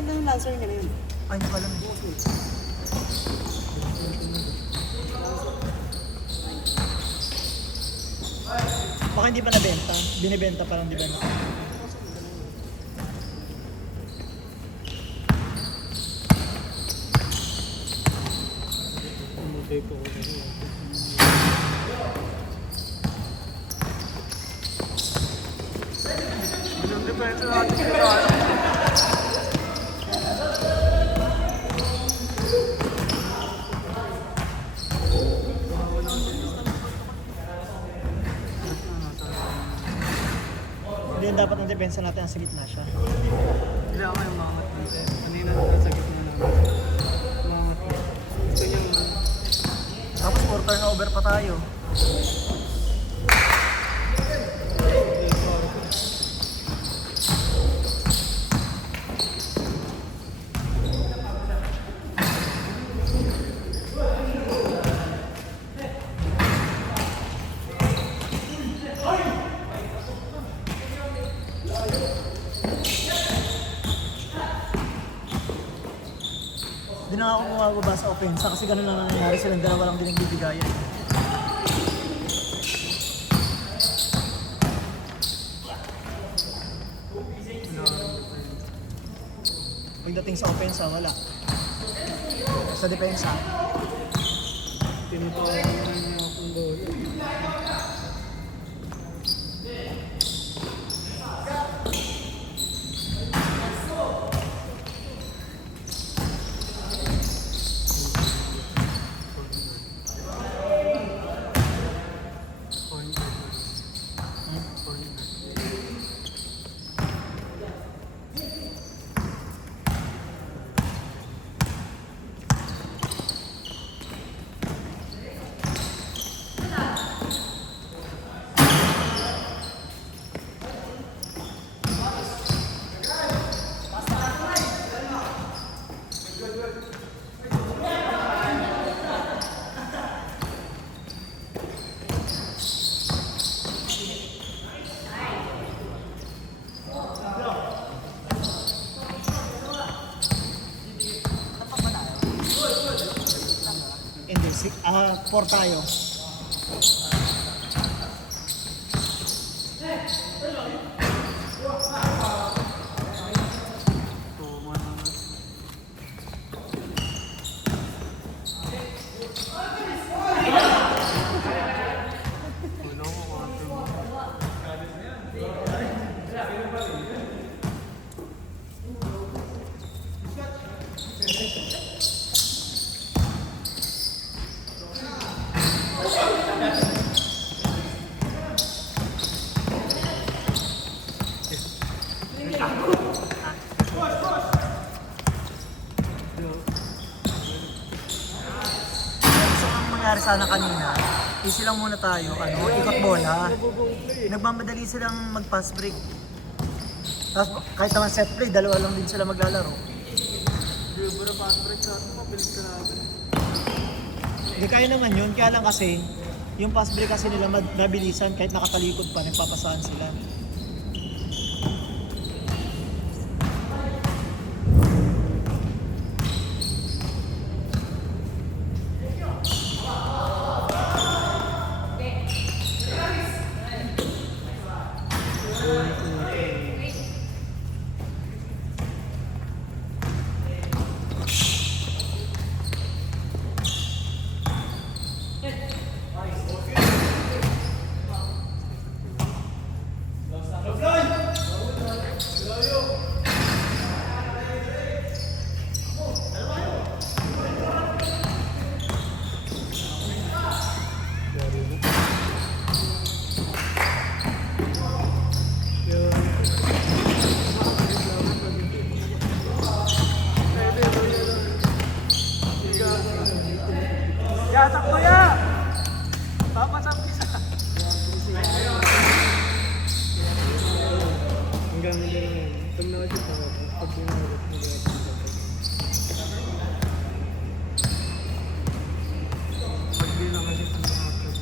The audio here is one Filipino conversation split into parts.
binibenta ng Lancer niya na yun? Ay, hindi ko alam. Baka hindi pa nabenta. Binibenta pa lang, di ba? Umutay po ko kasi. Yung depensa natin sila. Hindi yan dapat ang depensa natin ang sa gitna siya. Hindi ako yung mangat natin. Kanina nasa gitna namin. Mangat na. Gusto niyang Tapos 4 turnover pa tayo. Hindi na ako bumababa sa offense kasi ganun lang nangyayari, silang dalawa lang din ang bibigayan. Pagdating sa offense, wala. Sa depensa, tinutulungan niya akong bola. hindi, 4 tayo. Nangyari sana kanina, easy lang muna tayo, ikot bola. Nagmamadali silang mag-pass break. Tapos kahit naman set play, dalawa lang din sila maglalaro. Hindi ba na pass break sa atin, mabilis ka namin. Hindi kaya naman yun, kaya lang kasi, yung pass break kasi nila mabilisan, kahit nakatalikod pa, nagpapasahan sila. Takbo ya! Papasampisa! Hanggang hindi na yun. Pag nakakit ako, pag pinarap mo gagawin pag di nakakit mo nakakit.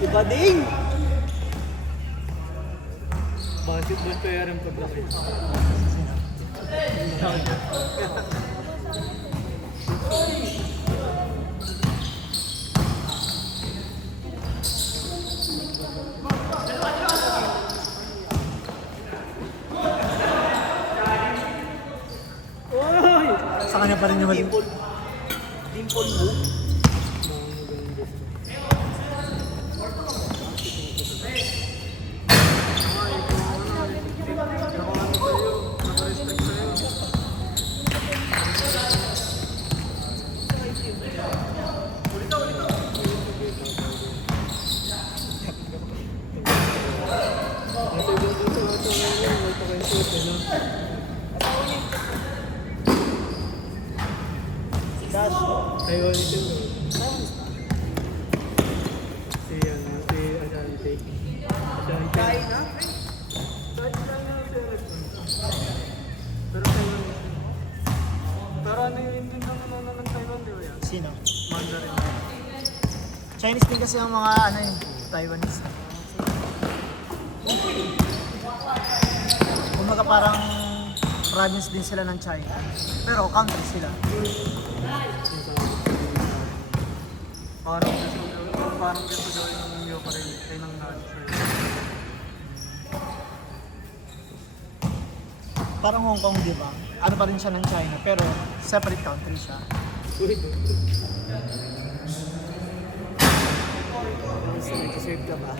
Iba ding! Basketball player ang paglaki. Oy! Sa kanya pa rin naman. Dimple. Dimple mo. Ayun, ito. Si Asante. Kain na? Pero ano yung hindi nang nanonood ng Taiwan, di ba yan? Sino? Mandarin. Chinese din kasi ang mga ano yun, Taiwanese. Kumbaga parang province din sila ng China. Pero country sila. Parang gusto gawin ng New York rin ay ng Nazi. Parang Hong Kong, di ba? Ano pa rin siya ng China, pero separate country siya. Nag-save ka ba?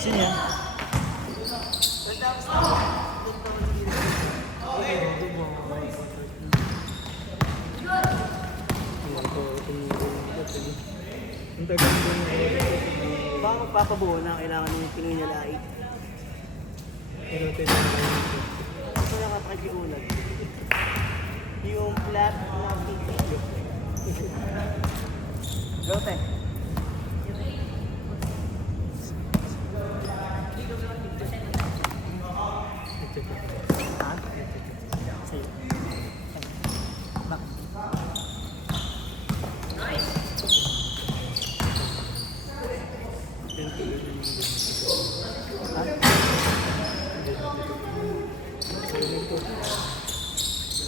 Sino yan? Ang tagal mo baka magpapabuo na kailangan ng Pinoy na lahat. Pero ito lang kapakiulag. Yung flat na video. Lote. Ha? Sige. Bakit?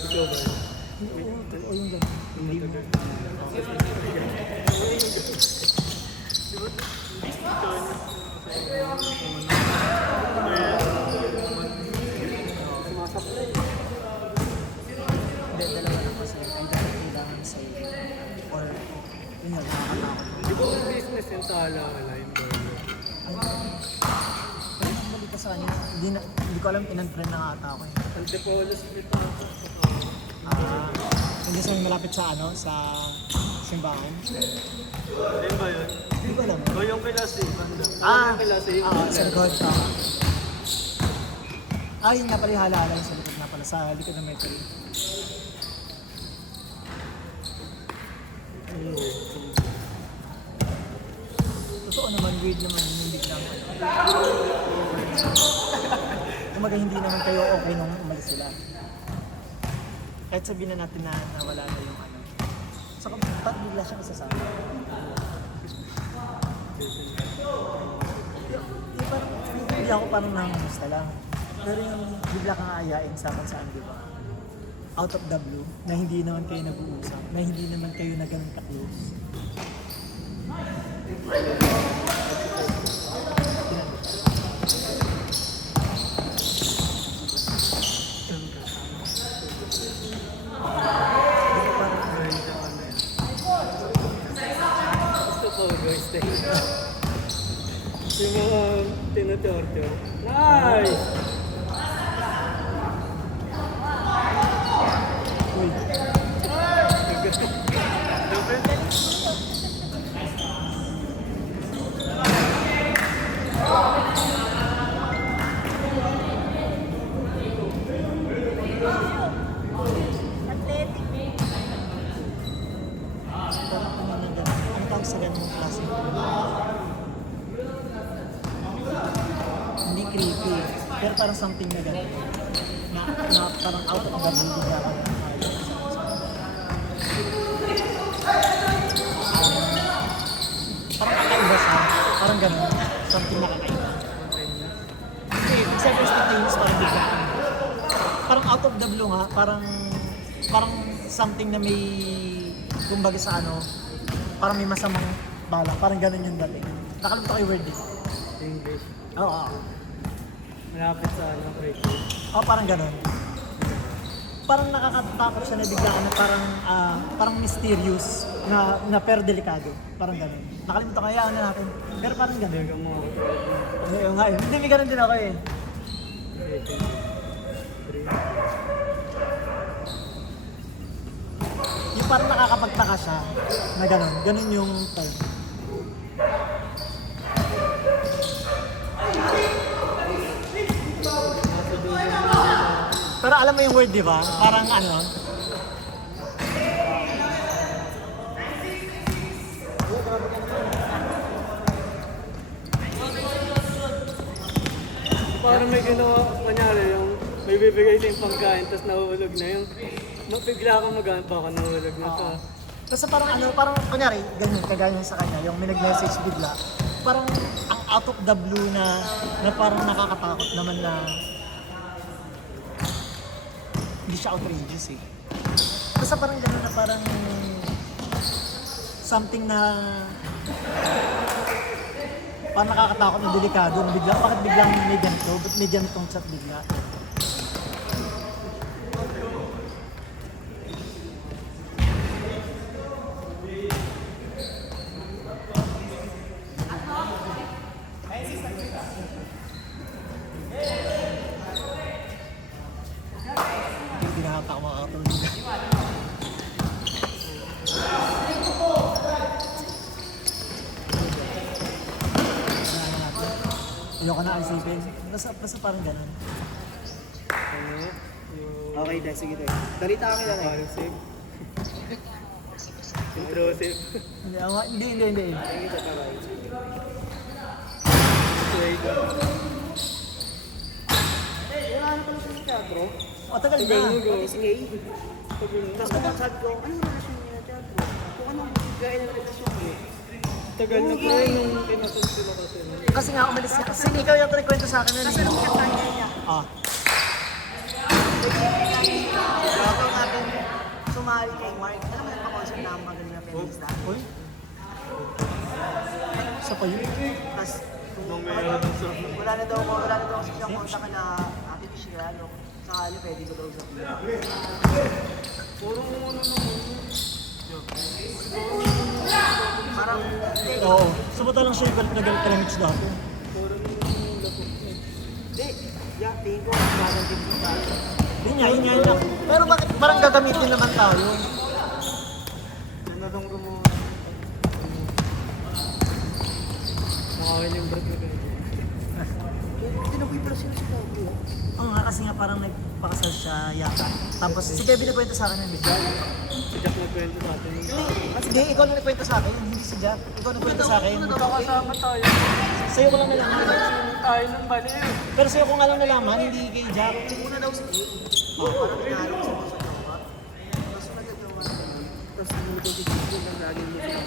Ikaw ba? O yung gano'n. Hindi mo. Hindi, dalawa lang kasi. Ang dahil kailangan sa'yo. Or, yun nga, nakakatakot. Di ba ang business yan sa ala-ala yung burger? Pero ang balik ka sa kanya, hindi ko alam, in-unfriend na nga ata ako. Antipolo split na ako. Hindi sa malapit sa ano, sa simbahan. Ayun ba yun? Hindi ko alam. O yung kila si Banda. Ah, Yung kila si sa likod. Yun nga pala yung halaala sa likod na pala, sa likod ng metro. Totoo naman, weird naman yung biglang ano. Kumaga hindi naman kayo okay nung umalis sila. Kahit sabihin na natin na nawala na yung ano. So, ba't bigla siyang isasama? Yung parang, hindi ako parang nangamusta lang. Pero yung bigla kang aayain sa akin saan, di ba? Out of the blue, na hindi naman kayo nag-uusap, na hindi naman kayo na ganun ka-close. Yung mga tinatortyo. Nice! Uy. Parang ano na ganun. Ano tawag sa ganung klase? Hindi creepy. Pero parang something na gano'n. Na parang out of the blue bigla ka na. Parang kakaiba siya. Parang gano'n. Something na kakaiba. Hindi, except for spontaneous parang bigla ka na. Parang out of the blue nga. Parang something na may kumbaga sa ano, parang may masamang balak. Parang gano'n yung dating. Nakalimutan ko yung word eh. English. Oo. Malapit sa ano, creepy. Parang gano'n. Parang nakakatakot siya na bigla na parang mysterious na pero delikado. Parang gano'n. Nakalimutan ko hayaan na natin. Pero parang gano'n. Hindi ka mo. Oo nga eh. Hindi, may gano'n din ako eh. Yung parang nakakapagtaka siya na gano'n. Gano'n yung term. Pero alam mo yung word, di ba? Parang ano, Parang may ginawa, kunyari yung may bibigay sa yung pagkain tapos nahuhulog na yung bigla kang maghanap baka nahulog na sa kasi parang ano, parang kunyari, ganyan, kagaya sa kanya, yung may nag-message bigla, parang ang out of the blue na parang nakakatakot naman na hindi siya outrageous eh. Kasi parang gano'n na parang something na parang nakakatakot na delikado na bigla, bakit biglang may ganito? Ba't may ganitong chat bigla? Hindi na hata ako makakatulog. Ayoko na isipin. Basta parang ganun. ano, yung Okay, dahil sige tayo. Dalita ka lang eh. passive. Intrusive. Hindi. Wait. Wala na pala siya sa teatro. O, tagal Tagal mo, na. go. Pati si Kay. Tapos kung sabi ko, ano yung relasyon niya sa teatro? Kung anong gaya ng relasyon niya? Tagal na po nung kinasal sila kasi. Kasi nga umalis niya. Kasi ikaw yung nagkwento sa akin nun. Kasi nung katanya niya, Ah. bago natin sumali kay Mark, alam mo yung pa-concert na ang magaling na feminista? Uy. Isa pa yun. Tapos, Nung meron sa... wala na daw kasi siyang kontak na Ate Michelle, ano, sakali pwede ko daw sabihin. Puro ano naman. Parang, hindi, Oo. Sabota lang siya yung galit ka lang Mitch dati. hindi, yeah, tingin ko, gagantin ko tayo. Yun nga. Pero bakit parang gagamitin naman tayo? Nanadong ko mo. Nakawin yung breath mo kayo. Tinaboy pala sila sa teatro. Oo nga, kasi nga parang nagpakasal siya yata. Tapos si Kevin nagkwento sa akin yun. Si Jack nagkwento sa atin. Hindi, ikaw na nagkwento sa akin. Hindi si Jack. Ikaw nagkwento sa akin. Magkakasama tayo. Sa'yo ko lang nalaman. Tayo ng baliw. Pero sa'yo ko nga lang nalaman, hindi kay Jack. Una daw si Kay, parang pinalo ko sa jowa. Tapos nagagawa na yun. Tapos nung daw si Kay, yung lagi mo sila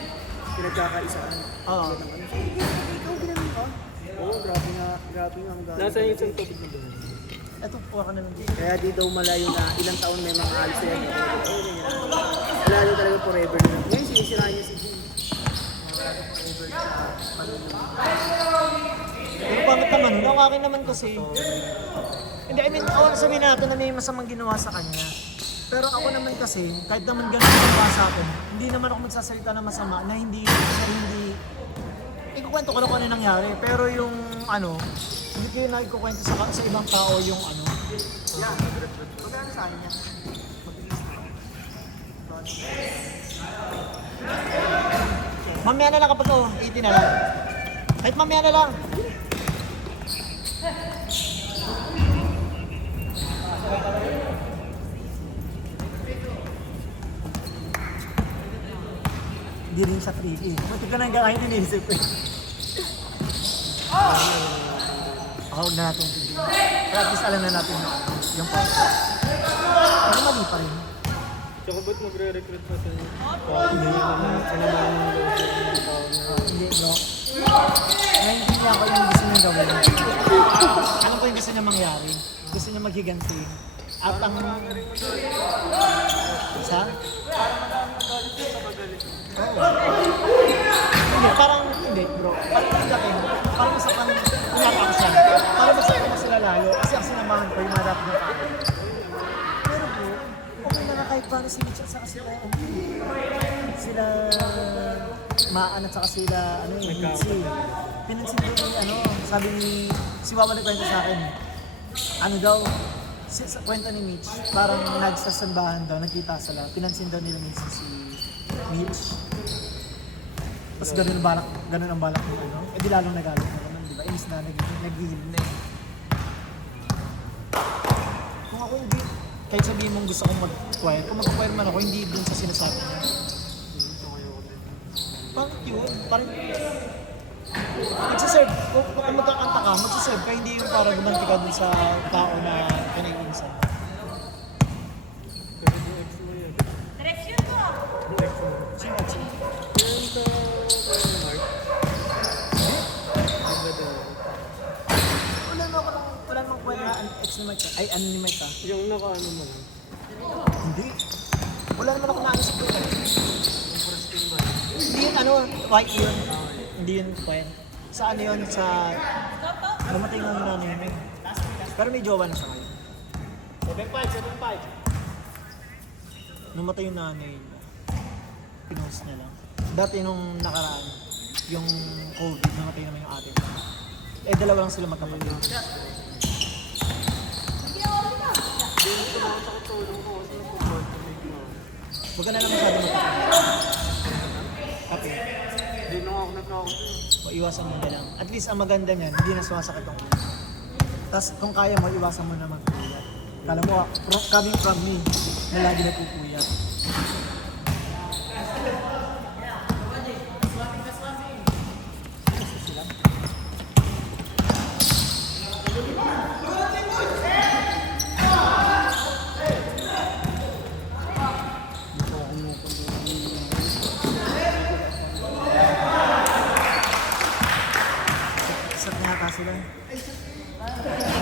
pinagkakaisaan. Oo. Ikaw ginamit ka? Oo, grabe nga ang gano'n. Nasa yung isang topic mo doon. Eto, kuha ka na lang dito. Kaya di daw malayo na ilang taon may mga alis sila. Wala daw talaga forever na. Ngayon sinisiraan niya si Jim. Forever sa panunod. Pero pangit naman, ang akin naman kasi. Hindi, I mean, sabihin natin na may masamang ginawa sa kanya. Pero ako naman kasi, kahit naman ganun ang ginawa sa akin, hindi naman ako magsasalita na masama na hindi nakikwento ko lang kung ano nangyari. Pero yung ano, hindi ko yung nakikwento sa ibang tao yung ano. Magkano sa akin yan? Mamaya na lang kapag 80 na lang. Kahit mamaya na lang. Hindi rin siya tricky. Buti ka na yung kahit iniisip eh. Huwag na natin tigil. Pero at least alam na natin yung part. Pero mali pa rin. Tsaka ba't magre-recruit pa sa inyo? Hindi naman sinamahan ng loob yung tao na. Hindi bro. Naiintindihan ko yung gusto niya gawin. Alam ko yung gusto niya mangyari. Gusto niya maghiganti. At ang... Sa? Hindi, parang hindi bro. Parang yung dating, parang masakang unapak siya. Parang masakang mo sila lalo. Kasi ang sinamahan ko yung marap na tao. Pero bro, okay na nga kahit paano si Mitch at saka sila sila Maan at saka sila ano yung Mitzi. Pinansin ko yung ano, sabi ni si Wawa nagkwento sa akin. Ano daw, sa kwento ni Mitch, parang nagsasambahan daw, nagkita sila. Pinansin daw nila minsan si Mitch. Tapos ganun ang balak ng ano. Eh di lalong nagalit na naman, di ba? Inis na naghihil na eh. Kung ako hindi, kahit sabihin mong gusto kong mag-choir, kung mag-choir man ako, hindi dun sa sinasabi niya. Parang yun, parang magsaserve, kung magkakanta ka, magsaserve ka, hindi yung para gumanti ka dun sa tao na kanaiinsan. Kasi yung ex mo yun. Ex mo. Sino at sino? Yan sa Mark. Diba daw? Wala namang kwento na ex ni Mike. Ay, ano ni Mike ah? Yung naka-ano mo lang. Hindi. Wala naman ako naisip ko. Yung Pristine ba? Hindi yun ano, white yun. Hindi yun choir. Sa ano yun, sa... Namatay nga yung nanay mo. Pero may jowa na siya ngayon. 7'5". Namatay yung nanay niya. Pinost niya lang. Dati nung nakaraan, yung COVID, namatay naman yung ate niya. Eh, dalawa lang sila magkapatid. Hindi mo ko nakakatulong ko kasi nag-support ko make mo. Huwag ka na lang masyado magkapatid. Kape. Hindi na nga ako nagkakasin. O iwasan mo na lang. At least ang maganda niyan, hindi na sumasakit ang ulo. Tapos kung kaya mo, iwasan mo na magpuyat. Kala mo, coming from me, na lagi nagpupuyat.